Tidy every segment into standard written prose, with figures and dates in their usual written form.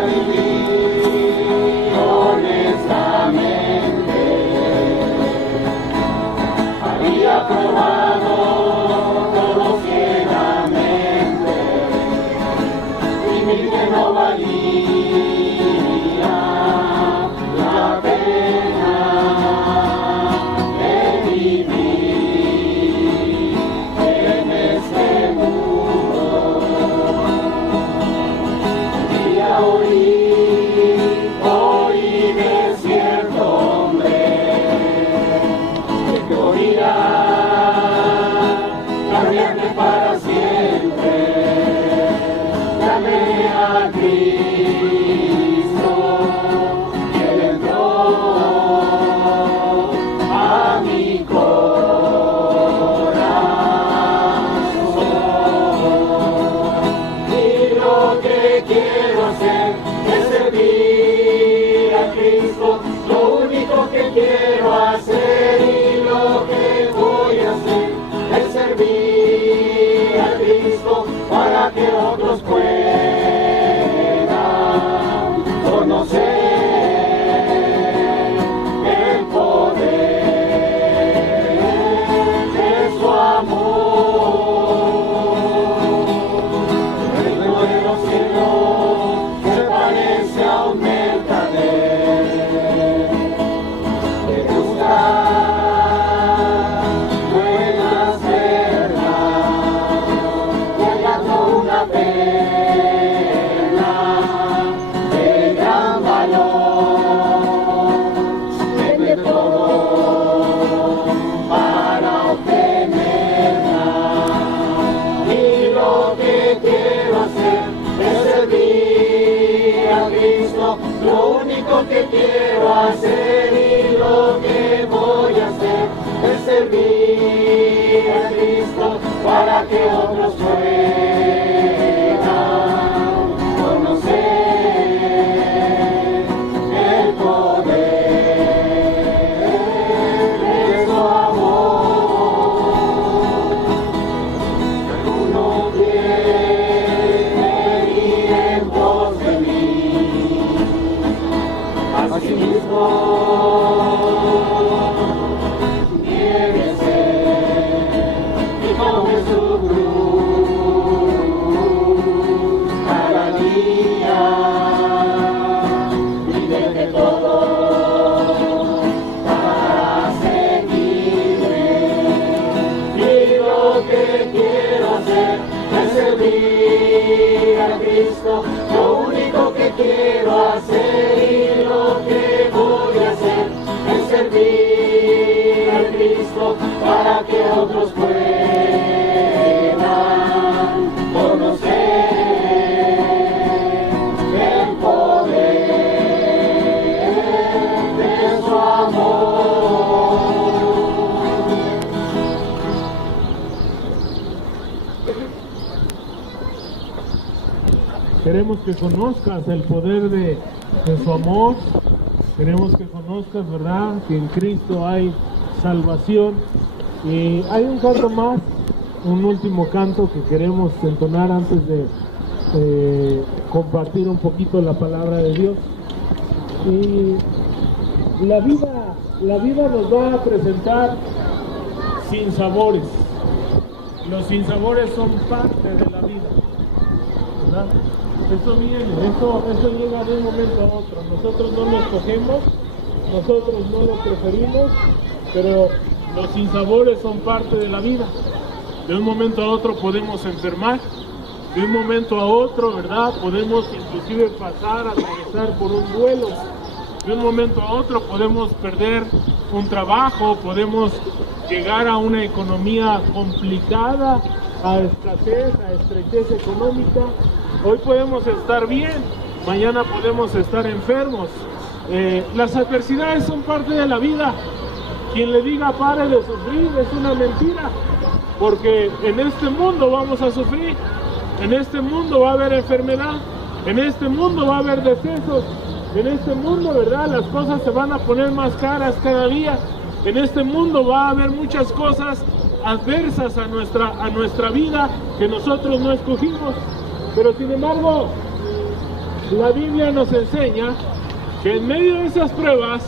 vivir honestamente. Había probado todo ciegamente y mi que no valía la pena de vivir en este mundo. Y oí de cierto hombre que oirá cambiarme para siempre. Dame a Cristo, que Él entró a mi corazón. Y lo que quiero hacer es servir a Cristo, lo único que quiero hacer y lo que voy a hacer es servir a Cristo para que otros puedan conocer el poder de su amor. El reino de los cielos se parece a un mercader que busca buenas perlas y hallando una perla de gran valor. Vende todo para obtenerla y lo que quiero hacer es servir a Cristo. Lo único que quiero hacer y lo que voy a hacer es servir a Cristo para que otros puedan conocer el poder de su amor. Alguno quiere ir en pos de mí, asimismo niéguese y tome su cruz cada día y deje todo para seguirme. Y lo que quiero hacer es servir a Cristo, lo único que quiero hacer y lo que voy a hacer es servir a Cristo para que otros puedan conocer el poder de su amor. Queremos que conozcas el poder de su amor. Queremos que conozcas, ¿verdad?, que en Cristo hay salvación. Y hay un canto más, un último canto que queremos entonar antes de compartir un poquito la palabra de Dios. Y la vida nos va a presentar sinsabores. Los sinsabores son parte de la vida, ¿verdad? Eso viene, eso llega de un momento a otro. Nosotros no lo escogemos, nosotros no lo preferimos, pero los sinsabores son parte de la vida. De un momento a otro podemos enfermar, de un momento a otro, ¿verdad?, podemos inclusive atravesar por un duelo. De un momento a otro podemos perder un trabajo, podemos llegar a una economía complicada, a escasez, a estrechez económica. Hoy podemos estar bien, mañana podemos estar enfermos. Las adversidades son parte de la vida. Quien le diga pare de sufrir es una mentira, porque en este mundo vamos a sufrir, en este mundo va a haber enfermedad, en este mundo va a haber decesos, en este mundo, ¿verdad?, las cosas se van a poner más caras cada día. En este mundo va a haber muchas cosas adversas a nuestra vida que nosotros no escogimos. Pero sin embargo, la Biblia nos enseña que en medio de esas pruebas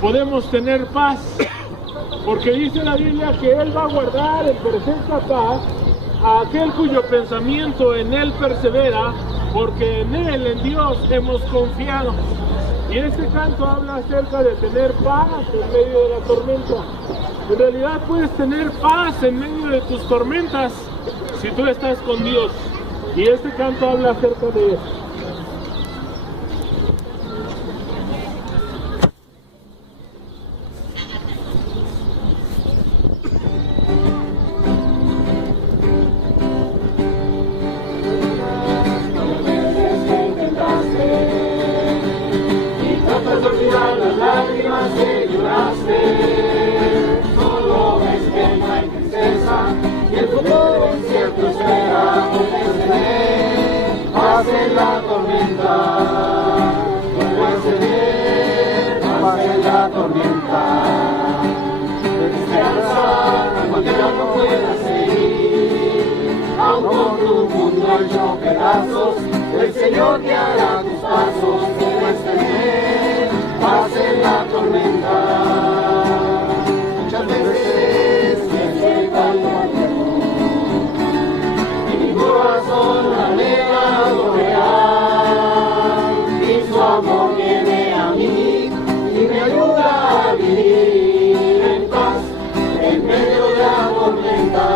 podemos tener paz, porque dice la Biblia que Él va a guardar en perfecta paz a aquel cuyo pensamiento en Él persevera, porque en Él, en Dios, hemos confiado. Y este canto habla acerca de tener paz en medio de la tormenta. En realidad puedes tener paz en medio de tus tormentas si tú estás con Dios. Y este canto habla acerca de eso. Las lágrimas que lloraste, solo ves que no hay tristeza y el futuro incierto espera. Puedes tener paz en la tormenta, puedes tener paz en la tormenta. Esperanza cuando ya no puedas seguir, aun con tu mundo hecho pedazos, el Señor guiará tus pasos. Puedes tener paz en la tormenta. Muchas veces pienso calma y mi corazón anhela algo real, y su amor viene a mí y me ayuda a vivir en paz en medio de la tormenta.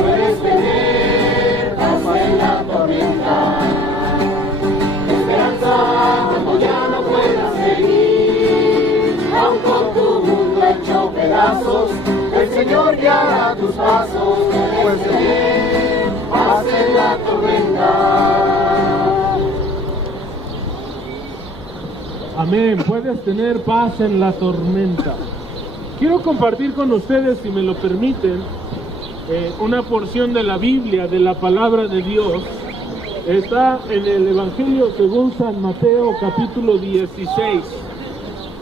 Puedes tener paz en la tormenta, esperanza cuando ya no puedas seguir, aun con tu mundo hecho pedazos, el Señor guiará tus pasos. Puedes tener paz en la tormenta. Amén, puedes tener paz en la tormenta. Quiero compartir con ustedes, si me lo permiten, una porción de la Biblia, de la palabra de Dios. Está en el Evangelio según San Mateo, capítulo 16.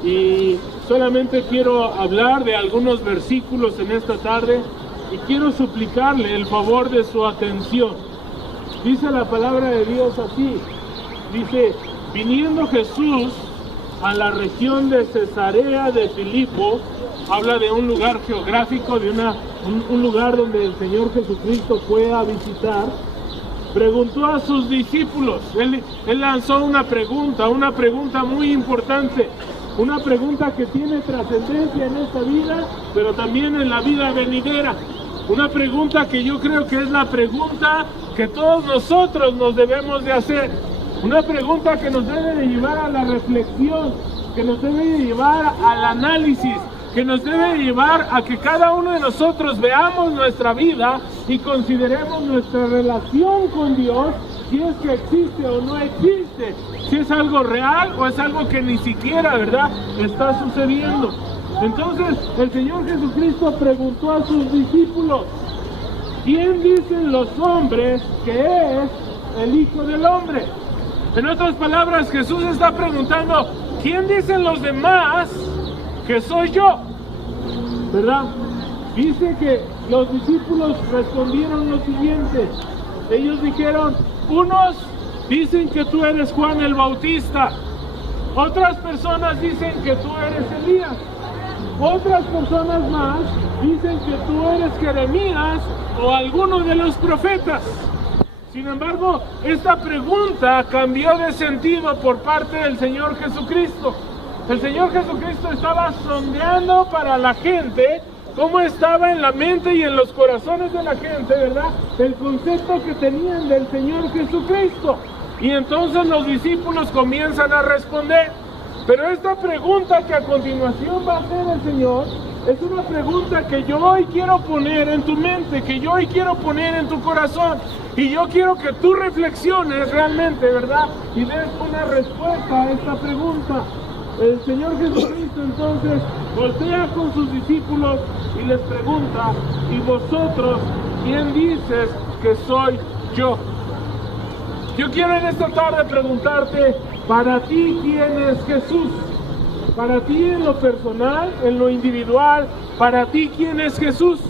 Y solamente quiero hablar de algunos versículos en esta tarde y quiero suplicarle el favor de su atención. Dice la palabra de Dios así. Dice: viniendo Jesús a la región de Cesarea de Filipo, habla de un lugar geográfico, de un lugar donde el Señor Jesucristo fue a visitar. Preguntó a sus discípulos, él lanzó una pregunta muy importante, una pregunta que tiene trascendencia en esta vida, pero también en la vida venidera. Una pregunta que yo creo que es la pregunta que todos nosotros nos debemos de hacer. Una pregunta que nos debe de llevar a la reflexión, que nos debe de llevar al análisis, que nos debe llevar a que cada uno de nosotros veamos nuestra vida y consideremos nuestra relación con Dios, si es que existe o no existe, si es algo real o es algo que ni siquiera, ¿verdad?, está sucediendo. Entonces, el Señor Jesucristo preguntó a sus discípulos: ¿quién dicen los hombres que es el Hijo del Hombre? En otras palabras, Jesús está preguntando: ¿quién dicen los demás que soy yo? ¿Verdad? Dice que los discípulos respondieron lo siguiente. Ellos dijeron: unos dicen que tú eres Juan el Bautista, otras personas dicen que tú eres Elías, otras personas más dicen que tú eres Jeremías o alguno de los profetas. Sin embargo, esta pregunta cambió de sentido por parte del Señor Jesucristo. El Señor Jesucristo estaba sondeando para la gente cómo estaba en la mente y en los corazones de la gente, ¿verdad?, el concepto que tenían del Señor Jesucristo. Y entonces los discípulos comienzan a responder. Pero esta pregunta que a continuación va a hacer el Señor es una pregunta que yo hoy quiero poner en tu mente, que yo hoy quiero poner en tu corazón. Y yo quiero que tú reflexiones realmente, ¿verdad?, y des una respuesta a esta pregunta. El Señor Jesucristo entonces voltea con sus discípulos y les pregunta: ¿y vosotros quién dices que soy yo? Yo quiero en esta tarde preguntarte: para ti, ¿quién es Jesús? Para ti en lo personal, en lo individual, para ti, ¿quién es Jesús?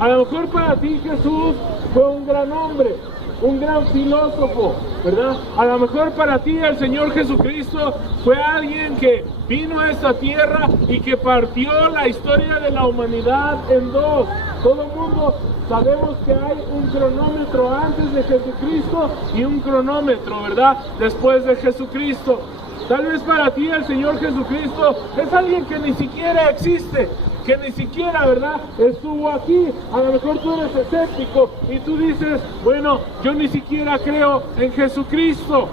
A lo mejor para ti Jesús fue un gran hombre, un gran filósofo, ¿verdad? A lo mejor para ti el Señor Jesucristo fue alguien que vino a esta tierra y que partió la historia de la humanidad en dos. Todo el mundo sabemos que hay un cronómetro antes de Jesucristo y un cronómetro, ¿verdad?, después de Jesucristo. Tal vez para ti el Señor Jesucristo es alguien que ni siquiera existe, que ni siquiera, ¿verdad?, estuvo aquí. A lo mejor tú eres escéptico y tú dices, bueno, yo ni siquiera creo en Jesucristo.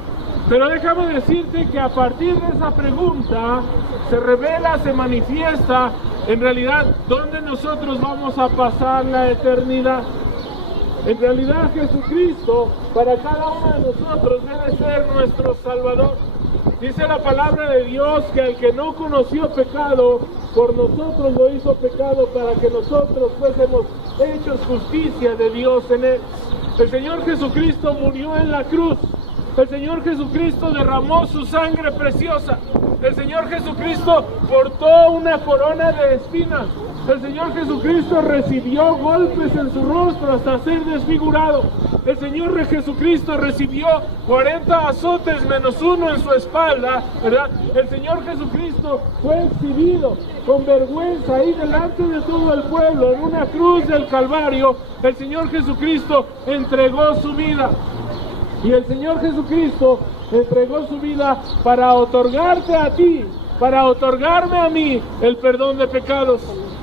Pero déjame decirte que a partir de esa pregunta se revela, se manifiesta en realidad dónde nosotros vamos a pasar la eternidad. En realidad Jesucristo para cada uno de nosotros debe ser nuestro Salvador. Dice la palabra de Dios que el que no conoció pecado, por nosotros lo hizo pecado para que nosotros fuésemos hechos justicia de Dios en él. El Señor Jesucristo murió en la cruz. El Señor Jesucristo derramó su sangre preciosa. El Señor Jesucristo portó una corona de espinas. El Señor Jesucristo recibió golpes en su rostro hasta ser desfigurado. El Señor Jesucristo recibió 40 azotes menos uno en su espalda, ¿verdad? El Señor Jesucristo fue exhibido con vergüenza ahí delante de todo el pueblo en una cruz del Calvario. El Señor Jesucristo entregó su vida. Y el Señor Jesucristo entregó su vida para otorgarte a ti, para otorgarme a mí el perdón de pecados.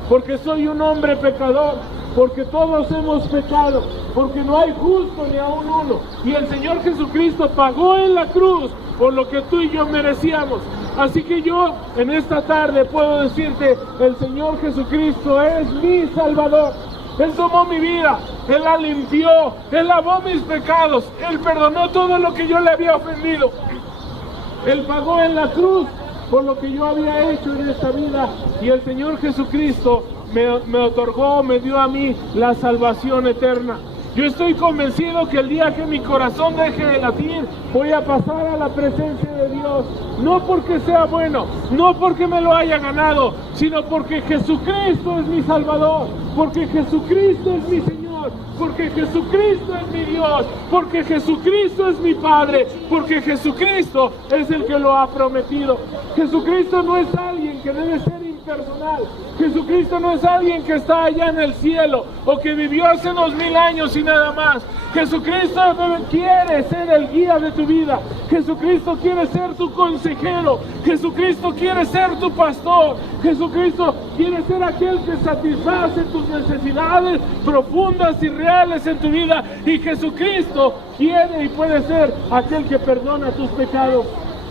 Porque soy un hombre pecador, porque todos hemos pecado, porque no hay justo ni aun uno. Y el Señor Jesucristo pagó en la cruz por lo que tú y yo merecíamos. Así que yo en esta tarde puedo decirte, el Señor Jesucristo es mi Salvador. Él tomó mi vida, Él la limpió, Él lavó mis pecados, Él perdonó todo lo que yo le había ofendido. Él pagó en la cruz por lo que yo había hecho en esta vida, y el Señor Jesucristo me otorgó, me dio a mí la salvación eterna. Yo estoy convencido que el día que mi corazón deje de latir, voy a pasar a la presencia de Dios. No porque sea bueno, no porque me lo haya ganado, sino porque Jesucristo es mi Salvador, porque Jesucristo es mi Señor, porque Jesucristo es mi Dios, porque Jesucristo es mi Padre, porque Jesucristo es el que lo ha prometido. Jesucristo no es alguien que debe ser personal. Jesucristo no es alguien que está allá en el cielo o que vivió hace 2000 años y nada más. Jesucristo quiere ser el guía de tu vida. Jesucristo quiere ser tu consejero. Jesucristo quiere ser tu pastor. Jesucristo quiere ser aquel que satisface tus necesidades profundas y reales en tu vida. Y Jesucristo quiere y puede ser aquel que perdona tus pecados.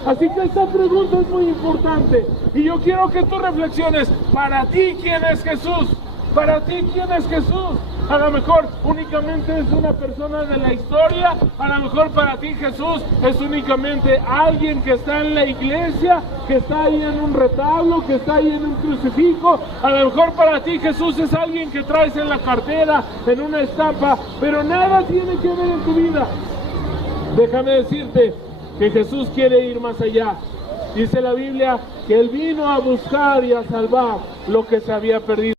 Así que esta pregunta es muy importante y yo quiero que tú reflexiones, para ti, ¿quién es Jesús? Para ti, ¿quién es Jesús? A lo mejor únicamente es una persona de la historia, a lo mejor para ti Jesús es únicamente alguien que está en la iglesia, que está ahí en un retablo, que está ahí en un crucifijo, a lo mejor para ti Jesús es alguien que traes en la cartera, en una estampa, pero nada tiene que ver en tu vida. Déjame decirte que Jesús quiere ir más allá. Dice la Biblia que Él vino a buscar y a salvar lo que se había perdido.